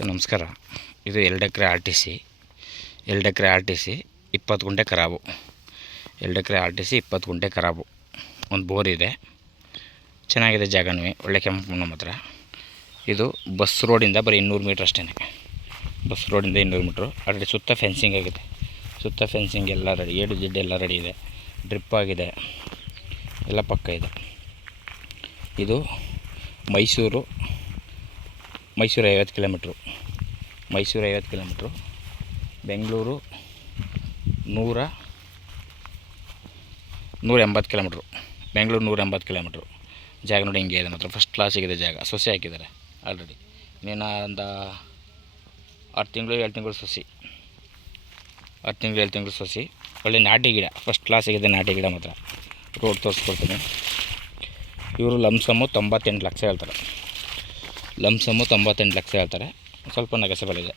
Sir ನಮಸ್ಕಾರ. ಇದು 2 ಎಕರೆ R T C 20 ಗುಂಟೆ ಖರಾಬು. 2 ಎಕರೆ ಆರ್ ಟಿ ಸಿ 20 ಗುಂಟೆ ಖರಾಬು. ಒಂದು ಬೋರ್ ಇದೆ, ಚೆನ್ನಾಗಿದೆ ಜಾಗನೂ, ಒಳ್ಳೆ ಕೆಂಪು ಮಣ್ಣು ಮಾತ್ರ. ಇದು ಬಸ್ ರೋಡಿಂದ ಬರೀ 200 ಮೀಟ್ರ್ ಅಷ್ಟೇ. ಬಸ್ ರೋಡಿಂದ 200 ಮೀಟ್ರು. ಆಲ್ರೆಡಿ ಸುತ್ತ ಫೆನ್ಸಿಂಗ್ ಆಗಿದೆ. ಸುತ್ತ ಫೆನ್ಸಿಂಗ್ ಎಲ್ಲ ರೆಡಿ, ಏಡು ಜಿಡ್ಡು ಎಲ್ಲ ರೆಡಿ ಇದೆ. ಡ್ರಿಪ್ ಆಗಿದೆ, ಎಲ್ಲ ಪಕ್ಕ ಇದೆ. ಇದು Mysuru 50 kilometre. 50 kilometre. Bengaluru 180 kilometre. Bengaluru 180 kilometre. ಜಾಗ ನೋಡಿ ಹಿಂಗೆ ಇದೆ ಮಾತ್ರ. ಫಸ್ಟ್ ಕ್ಲಾಸಿಗಿದೆ ಜಾಗ. ಸೊಸೆ ಹಾಕಿದ್ದಾರೆ ಆಲ್ರೆಡಿ. ಇನ್ನೇನು ಒಂದು 6 ತಿಂಗಳು 7 ತಿಂಗಳು ಸೊಸಿ. 6 ತಿಂಗಳು 7 ತಿಂಗಳು ಸೊಸಿ. ಒಳ್ಳೆ ನಾಟಿ ಗಿಡ, ಫಸ್ಟ್ ಕ್ಲಾಸಿಗಿದೆ ನಾಟಿ ಗಿಡ ಮಾತ್ರ. ರೋಡ್ ತೋರಿಸ್ಕೊಡ್ತೀನಿ. ಇವರು ಲಮ್ಸಮ್ಮು 98 ಲಕ್ಷ ಹೇಳ್ತಾರೆ. 98 ಲಕ್ಷ ಹೇಳ್ತಾರೆ. ಸ್ವಲ್ಪ ನೆಗೆಸಬಲ್ ಇದೆ.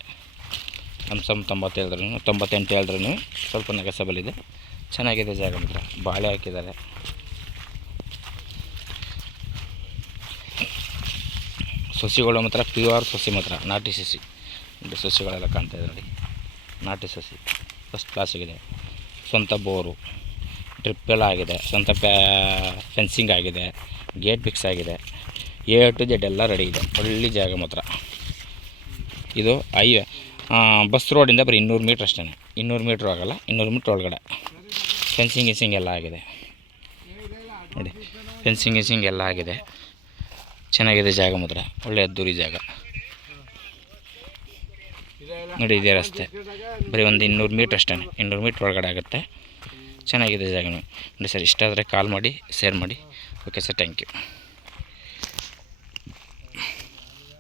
ಲಮ್ಸಮ್ 98 ಹೇಳಿದ್ರೂ ಸ್ವಲ್ಪ ನೆಗೆಸಬಲ್ ಇದೆ. ಚೆನ್ನಾಗಿದೆ ಜಾಗ ಮಾತ್ರ. ಬಾಳೆ ಹಾಕಿದ್ದಾರೆ. ಸಸಿಗಳು ಮಾತ್ರ ಪ್ಯೂರ್ ಸಸಿ ಮಾತ್ರ, ನಾಟಿ ಸಸಿ. ನೋಡಿ ಸಸಿಗಳೆಲ್ಲ ಕಾಣ್ತಾ ಇದೆ ನೋಡಿ, ನಾಟಿ ಸಸಿ. ಫಸ್ಟ್ ಕ್ಲಾಸಿಗಿದೆ. ಸ್ವಂತ ಬೋರು, ಡ್ರಿಪ್ ಎಲ್ಲ ಆಗಿದೆ. ಸ್ವಂತ ಫೆನ್ಸಿಂಗ್ ಆಗಿದೆ. ಗೇಟ್ ಫಿಕ್ಸ್ ಆಗಿದೆ. ಎ ಟು ಜೆಡ್ ಎಲ್ಲ ರೆಡಿ ಇದೆ. ಒಳ್ಳೆ ಜಾಗ ಮಾತ್ರ. ಇದು ಬಸ್ ರೋಡಿಂದ ಬರೀ 200 ಮೀಟ್ರ್ ಅಷ್ಟೇ. 200 ಮೀಟ್ರ್ ಆಗೋಲ್ಲ, 200 ಮೀಟ್ರ್ ಒಳಗಡೆ. ಫೆನ್ಸಿಂಗ್ ಎಲ್ಲ ಆಗಿದೆ ನೋಡಿ. ಫೆನ್ಸಿಂಗ್ ಎಲ್ಲ ಆಗಿದೆ. ಚೆನ್ನಾಗಿದೆ ಜಾಗ ಮಾತ್ರ. ಒಳ್ಳೆ ಅದ್ದೂರಿ ಜಾಗ ನೋಡಿ. ಇದೇ ರಸ್ತೆ. ಬರೀ ಒಂದು 200 ಮೀಟ್ರ್ ಅಷ್ಟೇ. 200 ಮೀಟ್ರ್ ಒಳಗಡೆ ಆಗುತ್ತೆ. ಚೆನ್ನಾಗಿದೆ ಜಾಗ ನೋಡಿ ಸರ್. ಇಷ್ಟ ಆದರೆ ಕಾಲ್ ಮಾಡಿ, ಶೇರ್ ಮಾಡಿ. Okay sir, thank you.